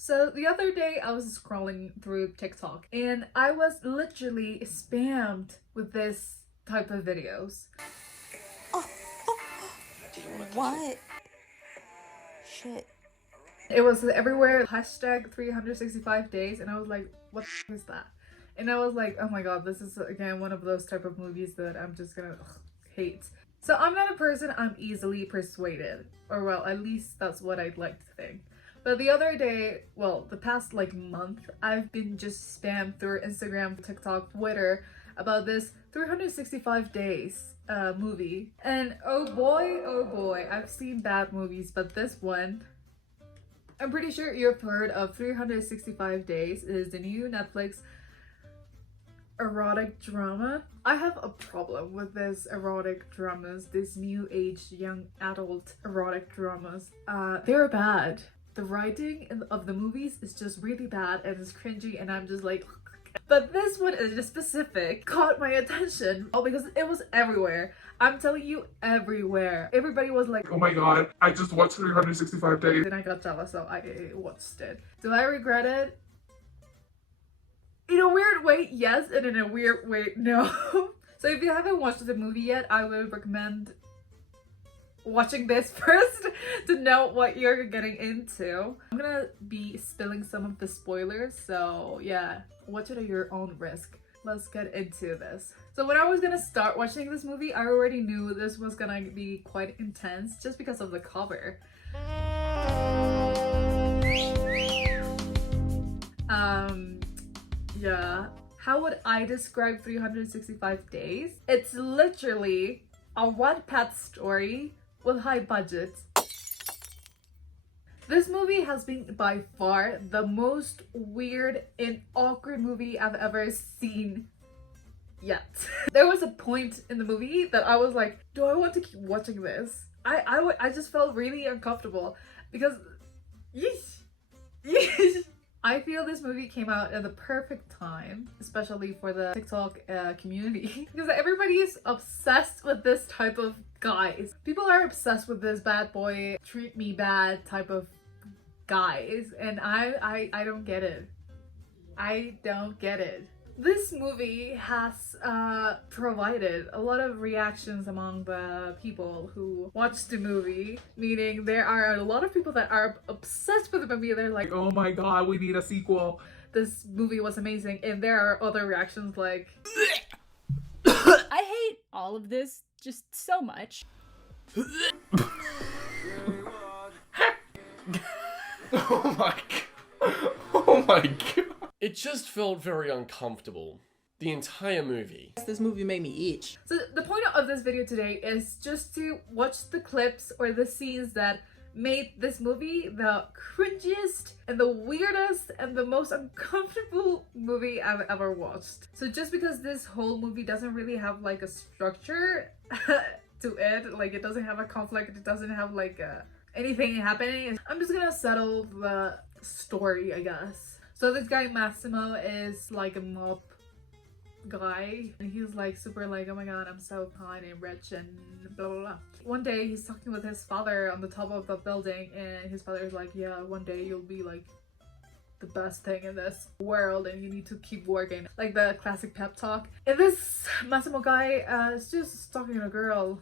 So the other day I was scrolling through TikTok and I was literally spammed with this type of videos. What? Shit. It was everywhere, hashtag 365 days, and I was like, what the is that? And I was like, oh my god, this is again one of those type of movies that I'm just gonna hate. So I'm not a person I'm easily persuaded, or well, at least that's what I'd like to think. But the other day, well, the past like month, I've been just spammed through Instagram, TikTok, Twitter about this 365 days movie. And oh boy, I've seen bad movies, but this one, I'm pretty sure you've heard of 365 Days. It is the new Netflix erotic drama. I have a problem with this erotic dramas, this new age young adult erotic dramas. They're bad. The writing of the movies is just really bad and it's cringy, and I'm just like but this one in specific caught my attention. Oh, because it was everywhere. I'm telling you, everywhere. Everybody was like, oh my god, I just watched 365 Days. And I got jealous, so I watched it. Do I regret it? In a weird way, yes, and in a weird way, no. So if you haven't watched the movie yet, I would recommend watching this first to know what you're getting into. I'm gonna be spilling some of the spoilers, so yeah, watch it at your own risk. Let's get into this. So when I was gonna start watching this movie, I already knew this was gonna be quite intense just because of the cover. Yeah. How would I describe 365 Days? It's literally a Wattpad story with high budget. This movie has been by far the most weird and awkward movie I've ever seen yet. There was a point in the movie that I was like, do I want to keep watching this? I just felt really uncomfortable because yeesh. I feel this movie came out at the perfect time, especially for the TikTok community, because everybody is obsessed with this type of guys. People are obsessed with this bad boy, treat me bad type of guys, and I don't get it. I don't get it. This movie has provided a lot of reactions among the people who watched the movie, meaning there are a lot of people that are obsessed with the movie. They're like, Oh my god, we need a sequel. this movie was amazing, and there are other reactions like, I hate all of this just so much. Oh my god. Oh my god. It just felt very uncomfortable. The entire movie. This movie made me itch. so the point of this video today is just to watch the clips or the scenes that made this movie the cringiest and the weirdest and the most uncomfortable movie I've ever watched. So just because this whole movie doesn't really have like a structure to it, like it doesn't have a conflict, it doesn't have like anything happening, I'm just gonna settle the story, I guess. So this guy Massimo is like a mob guy, and he's like super like, oh my god, I'm so kind and rich and blah blah blah. One day he's talking with his father on the top of the building, and his father is like, yeah, one day you'll be like the best thing in this world and you need to keep working, like the classic pep talk. And this Massimo guy is just talking to a girl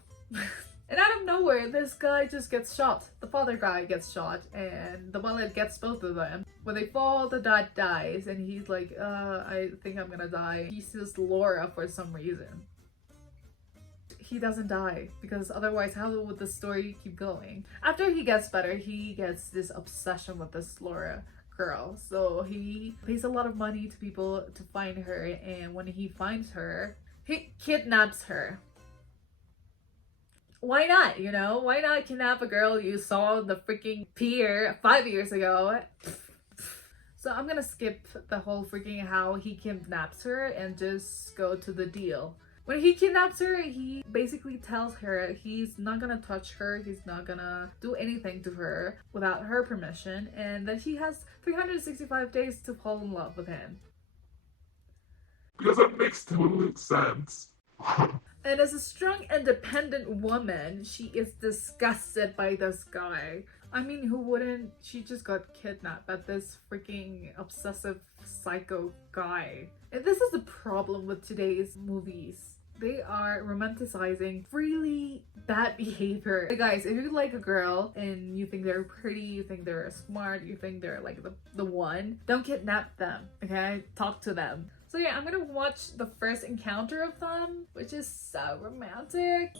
and out of nowhere this guy just gets shot. The father guy gets shot and the bullet gets both of them. When they fall, the dad dies, and he's like, I think I'm gonna die. He sees Laura for some reason. He doesn't die, because otherwise how would the story keep going? After he gets better, he gets this obsession with this Laura girl. So he pays a lot of money to people to find her, and when he finds her, he kidnaps her. Why not, you know? Why not kidnap a girl you saw on the freaking pier 5 years ago? So I'm gonna skip the whole freaking how he kidnaps her and just go to the deal. When he kidnaps her, he basically tells her he's not gonna touch her, he's not gonna do anything to her without her permission, and that she has 365 days to fall in love with him. Because it makes total sense. And as a strong, independent woman, she is disgusted by this guy. I mean, who wouldn't? She just got kidnapped by this freaking obsessive psycho guy. And this is the problem with today's movies. They are romanticizing really bad behavior. Hey guys, if you like a girl and you think they're pretty, you think they're smart, you think they're like the one, don't kidnap them, okay? Talk to them. So yeah, I'm gonna watch the first encounter of them, which is so romantic.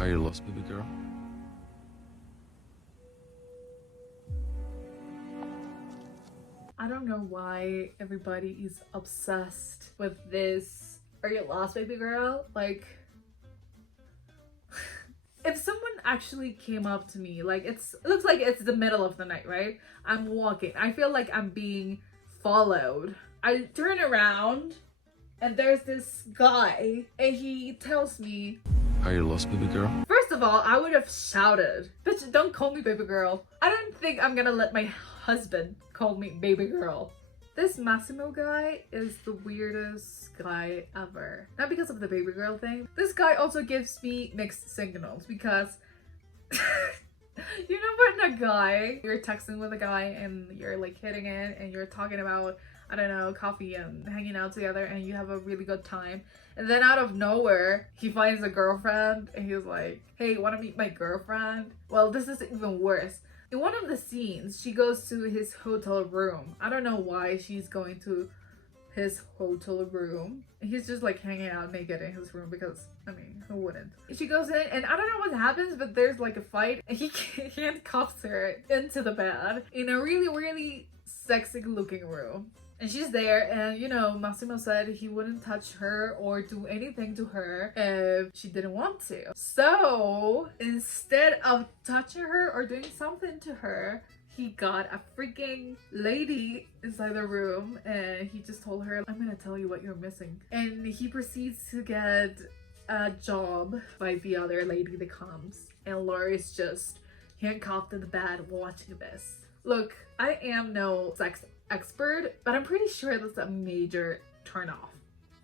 Are you lost, baby girl? I don't know why everybody is obsessed with this. Are you lost, baby girl? Like, if someone actually came up to me, like it looks like it's the middle of the night, right? I'm walking. I feel like I'm being followed. I turn around and there's this guy and he tells me, Are you lost, baby girl? first of all, I would have shouted, bitch, don't call me baby girl. I don't think I'm gonna let my husband call me baby girl. This Massimo guy is the weirdest guy ever. Not because of the baby girl thing. This guy also gives me mixed signals because you know when a guy, you're texting with a guy and you're like hitting it and you're talking about, I don't know, coffee and hanging out together and you have a really good time. And then out of nowhere, he finds a girlfriend and he's like, hey, wanna meet my girlfriend? Well, this is even worse. In one of the scenes, she goes to his hotel room. I don't know why she's going to his hotel room. He's just like hanging out naked in his room because, I mean, who wouldn't? She goes in and I don't know what happens, but there's like a fight and he handcuffs her into the bed in a really, really sexy looking room. And she's there and, you know, Massimo said he wouldn't touch her or do anything to her if she didn't want to. So instead of touching her or doing something to her, he got a freaking lady inside the room and he just told her, I'm gonna tell you what you're missing. And he proceeds to get a job by the other lady that comes. And Laura is just handcuffed in the bed watching this. Look, I am no sex expert, but I'm pretty sure that's a major turn off.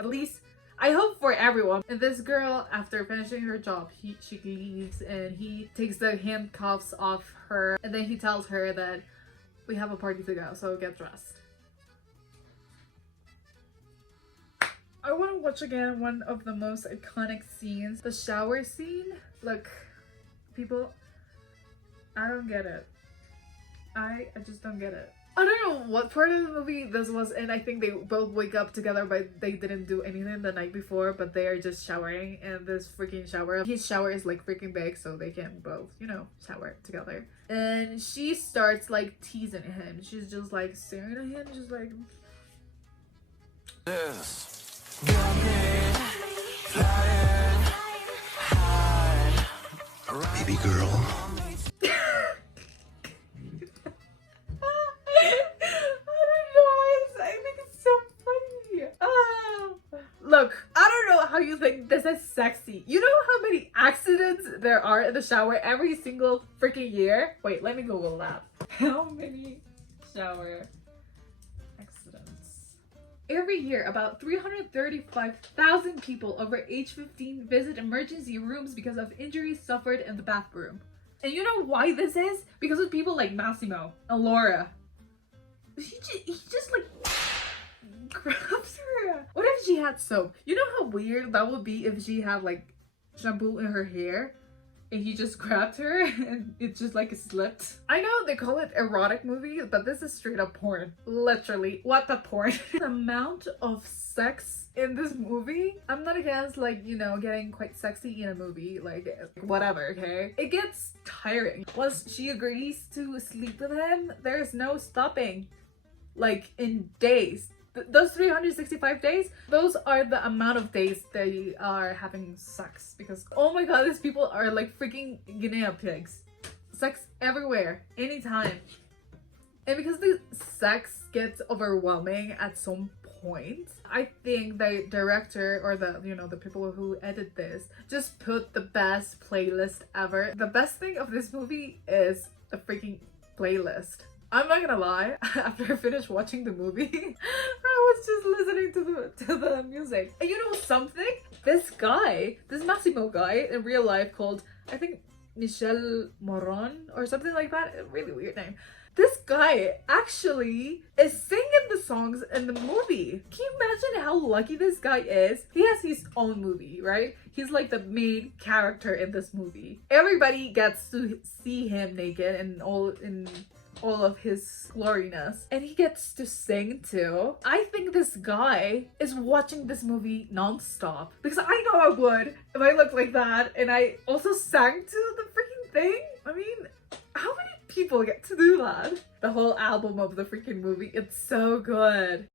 At least I hope for everyone. And this girl, after finishing her job, she leaves and he takes the handcuffs off her and then he tells her that we have a party to go, so get dressed. I want to watch again one of the most iconic scenes, the shower scene. Look, people, I don't get it. I just don't get it. I don't know what part of the movie this was in. I think they both wake up together, but they didn't do anything the night before, but they are just showering in this freaking shower. His shower is like freaking big, so they can both, you know, shower together. And she starts like teasing him. She's just like staring at him, just like... Baby girl. Look, I don't know how you think this is sexy. You know how many accidents there are in the shower every single freaking year? Wait, let me Google that. How many shower accidents? Every year, about 335,000 people over age 15 visit emergency rooms because of injuries suffered in the bathroom. And you know why this is? Because of people like Massimo and Laura. He just like grabs her. What if she had soap? You know how weird that would be if she had like shampoo in her hair and he just grabbed her and it just like slipped. I know they call it erotic movie, but this is straight up porn. Literally, what the porn? The amount of sex in this movie, I'm not against like, you know, getting quite sexy in a movie, like whatever, okay? It gets tiring. Once she agrees to sleep with him, there's no stopping. Like in days. Those 365 days, those are the amount of days they are having sex. Because, oh my god, these people are like freaking guinea pigs. Sex everywhere, anytime. And because the sex gets overwhelming at some point, I think the director or the, you know, the people who edit this just put the best playlist ever. The best thing of this movie is the freaking playlist. I'm not gonna lie, after I finished watching the movie, I was just listening to the music. And you know something? This guy, this Massimo guy in real life called, I think, Michel Moron or something like that. A really weird name. This guy actually is singing the songs in the movie. Can you imagine how lucky this guy is? He has his own movie, right? He's like the main character in this movie. Everybody gets to see him naked and all of his gloriness, and he gets to sing too. I think this guy is watching this movie non-stop, because I know I would if I looked like that and I also sang to the freaking thing. I mean, how many people get to do that? The whole album of the freaking movie, it's so good.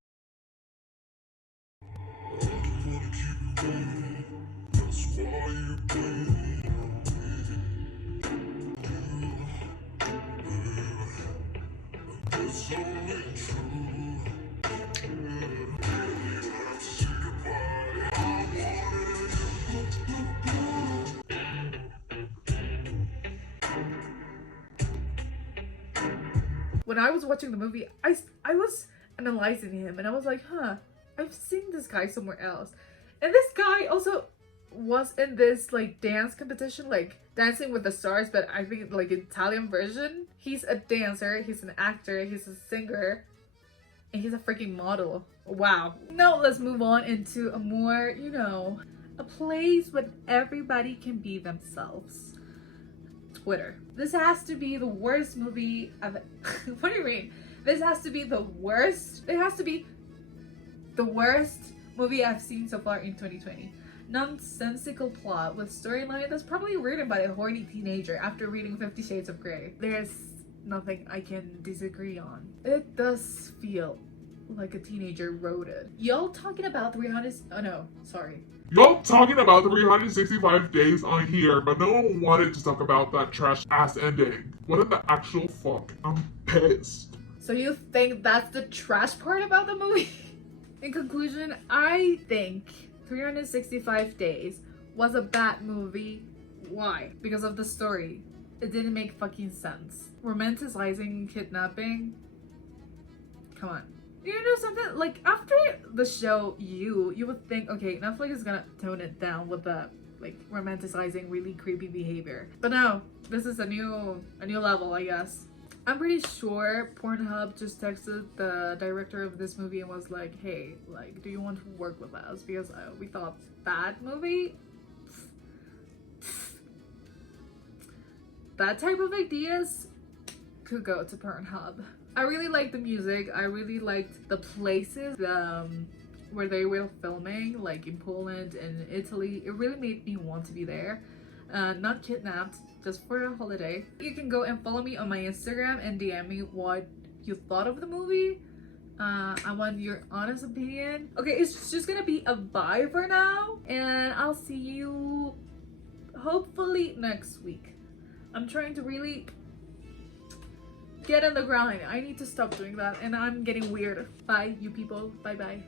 When I was watching the movie, I was analyzing him and I was like, I've seen this guy somewhere else. And this guy also was in this like dance competition, like Dancing with the Stars, but I think like Italian version. He's a dancer, he's an actor, he's a singer, and he's a freaking model. Wow. Now let's move on into a more, you know, a place where everybody can be themselves. Twitter. This has to be the worst movie I've what do you mean? This has to be the worst. It has to be the worst movie I've seen so far in 2020. Nonsensical plot with storyline that's probably written by a horny teenager after reading 50 Shades of Grey. There's nothing I can disagree on. It does feel like a teenager wrote it. Y'all talking about 300... Oh no, sorry. Y'all talking about 365 days on here, but no one wanted to talk about that trash ass ending. What in the actual fuck? I'm pissed. So you think that's the trash part about the movie? In conclusion, I think 365 Days was a bad movie. Why? Because of the story. It didn't make fucking sense. Romanticizing kidnapping? Come on. You know something? Like, after the show You would think, okay, Netflix is gonna tone it down with the, like, romanticizing really creepy behavior. But no, this is a new level, I guess. I'm pretty sure Pornhub just texted the director of this movie and was like, hey, like, do you want to work with us? Because we thought that movie... that type of ideas could go to Pornhub. I really liked the music. I really liked the places where they were filming, like in Poland and Italy. It really made me want to be there. Not kidnapped, just for a holiday. You can go and follow me on my Instagram and DM me what you thought of the movie. I want your honest opinion. Okay, it's just gonna be a bye for now, and I'll see you hopefully next week. I'm trying to really get in the grind. I need to stop doing that, and I'm getting weird. Bye, you people. Bye bye.